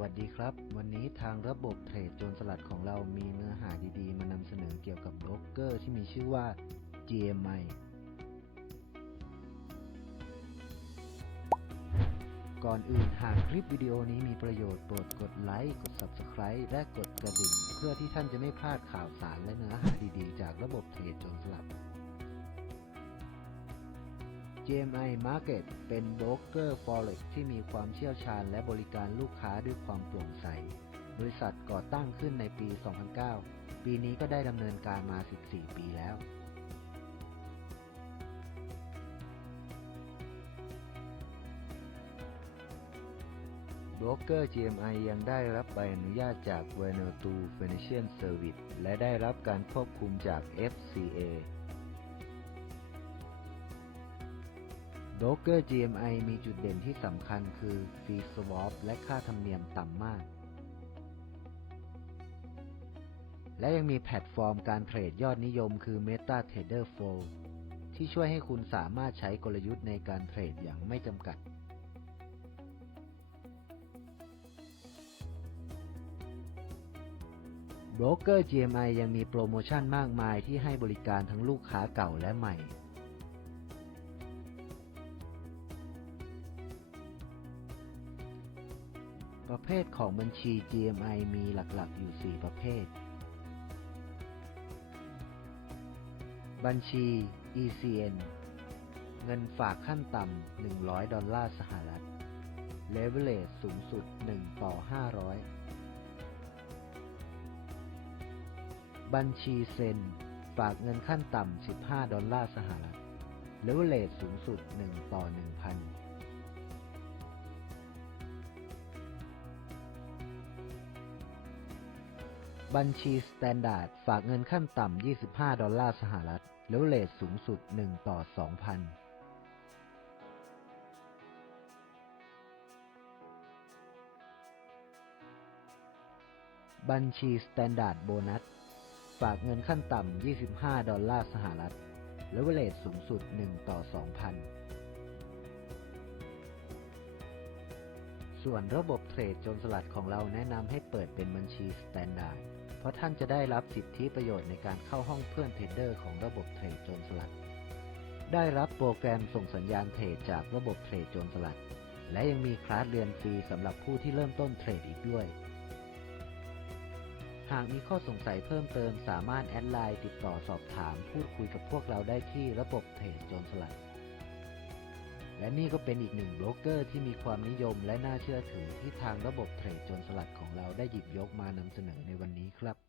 วัสดีครับ วันนี้ทางระบบเทรดโจรสลัดของเรามีเนื้อหาดีๆ มานำเสนอเกี่ยวกับโบรกเกอร์ที่มีชื่อว่า GMI ก่อนอื่นหากคลิปวิดีโอนี้มีประโยชน์โปรดกดไลค์ กด Subscribe และกดกระดิ่ง เพื่อที่ท่านจะไม่พลาดข่าวสารและเนื้อหาดีๆ จากระบบเทรดโจรสลัด GMI Market เป็นโบรกเกอร์ Forex ที่มีความเชี่ยวชาญและบริการลูกค้าด้วยความโปร่งใส บริษัทก่อตั้งขึ้นในปี 2009 ปีนี้ก็ได้ดำเนินการมา 14 ปีแล้ว โบรกเกอร์ GMI ยังได้รับใบอนุญาตจาก Vanuatu Financial Service และได้รับการควบคุมจาก FCA โบรกเกอร์ GMI มีจุดเด่นที่สำคัญคือฟรีสวอปและค่าธรรมเนียมต่ำมาก และยังมีแพลตฟอร์มการเทรดยอดนิยมคือ MetaTrader 4 ที่ช่วยให้คุณสามารถใช้กลยุทธ์ในการเทรดอย่างไม่จำกัด โบรกเกอร์ GMI ยังมีโปรโมชั่นมากมายที่ให้บริการทั้งลูกค้าเก่าและใหม่ ประเภทของบัญชี GMI มีหลักๆอยู่ 4 ประเภท บัญชี ECN เงินฝากขั้นต่ำ 100 ดอลลาร์สหรัฐ Leverage สูงสุด 1 ต่อ 500 บัญชีเซนฝากเงินขั้นต่ำ 15 ดอลลาร์สหรัฐ Leverage สูงสุด 1 ต่อ 1,000 บัญชีสแตนดาร์ดฝากเงินขั้นต่ำ 25 ดอลลาร์สหรัฐ แล้วเลทสูงสุด 1 ต่อ 2,000บัญชีสแตนดาร์ดโบนัส ฝากเงินขั้นต่ำ 25 ดอลลาร์สหรัฐ แล้วเลทสูงสุด 1 ต่อ 2,000 ส่วนระบบเทรดโจรสลัดของเราแนะนำให้เปิดเป็นบัญชีสแตนดาร์ด ราะท่านจะได้รับสิทธิประโยชน์ในการเข้าห้องเพื่อนเทรดเดอร์ของระบบเทรดโจรสลัด ได้รับโปรแกรมส่งสัญญาณเทรดจากระบบเทรดโจรสลัด และยังมีคลาสเรียนฟรีสำหรับผู้ที่เริ่มต้นเทรดอีกด้วย หากมีข้อสงสัยเพิ่มเติมสามารถแอดไลน์ติดต่อสอบถามพูดคุยกับพวกเราได้ที่ระบบเทรดโจรสลัด และนี่ก็เป็นอีกหนึ่งโบรกเกอร์ที่มีความนิยมและน่าเชื่อถือที่ทางระบบเทรดจรสลัดของเราได้หยิบยกมานำเสนอในวันนี้ครับ